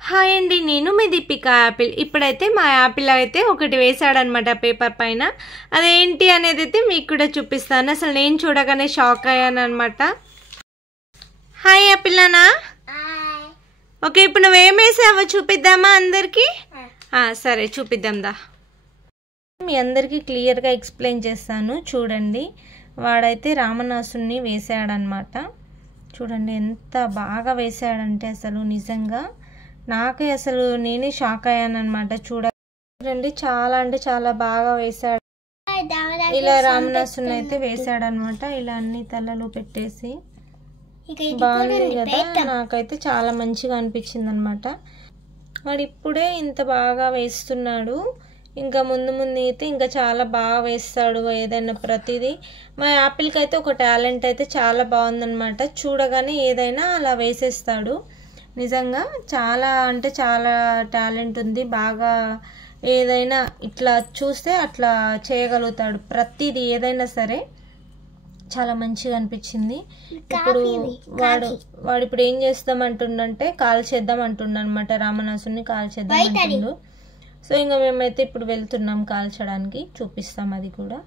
Hi అండి, నేను మీ Deepika Apple. ఇప్పుడైతే మా యాపిల్ అయితే ఒకటి వేసాడనమాట పేపర్ పైన. అదేంటి అనేది అయితే మీకు కూడా చూపిస్తాను. అసలు నేను చూడగానే షాక్ అయ్యాను అనమాట. హాయ్ యాపిల్ అన్నా. ఓకే, ఇప్పుడు నువ్వేం వేసావో చూపిద్దామా అందరికి? సరే చూపిద్దాం దా. మీ అందరికీ క్లియర్గా ఎక్స్ప్లెయిన్ చేస్తాను చూడండి. వాడైతే రామనాసుని వేసాడనమాట. చూడండి ఎంత బాగా వేసాడంటే అసలు నిజంగా నాకే అసలు నేనే షాక్ అయ్యాను అనమాట. చూడండి చాలా అంటే చాలా బాగా వేసాడు. ఇలా రామనాసుని అయితే వేసాడనమాట. ఇలా అన్ని తలలో పెట్టేసి బాగుంది కదా. నాకైతే చాలా మంచిగా అనిపించింది అనమాట. వాడు ఇప్పుడే ఇంత బాగా వేస్తున్నాడు, ఇంకా ముందు ముందు అయితే ఇంకా చాలా బాగా వేస్తాడు ఏదైనా ప్రతిదీ. మా యాపిల్కి అయితే ఒక టాలెంట్ అయితే చాలా బాగుందనమాట. చూడగానే ఏదైనా అలా వేసేస్తాడు. నిజంగా చాలా అంటే చాలా టాలెంట్ ఉంది. బాగా ఏదైనా ఇట్లా చూస్తే అట్లా చేయగలుగుతాడు. ప్రతిదీ ఏదైనా సరే చాలా మంచిగా అనిపించింది. ఇప్పుడు వాడు ఇప్పుడు ఏం చేద్దాం అంటుండంటే కాల్ చేద్దాం అంటుండ అనమాట. రామనాసుని కాల్ చేద్దాం అంటుండు. సో ఇంకా మేమైతే ఇప్పుడు వెళ్తున్నాం కాల్చడానికి. చూపిస్తాం అది కూడా.